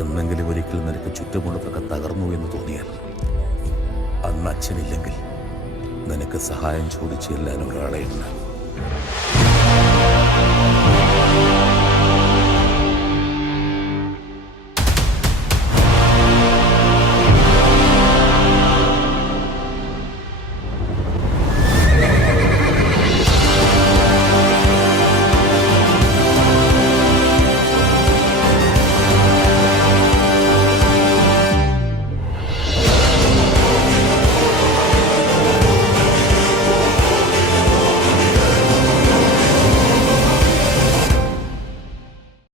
എന്നെങ്കിലും ഒരിക്കൽ നിനക്ക് ചുറ്റുമുള്ളതൊക്കെ തകർന്നു എന്ന് തോന്നിയാൽ അന്ന് അച്ഛനില്ലെങ്കിൽ നിനക്ക് സഹായം ചോദിച്ചു ചെല്ലാൻ ഒരാളെ ഉണ്ടാകും.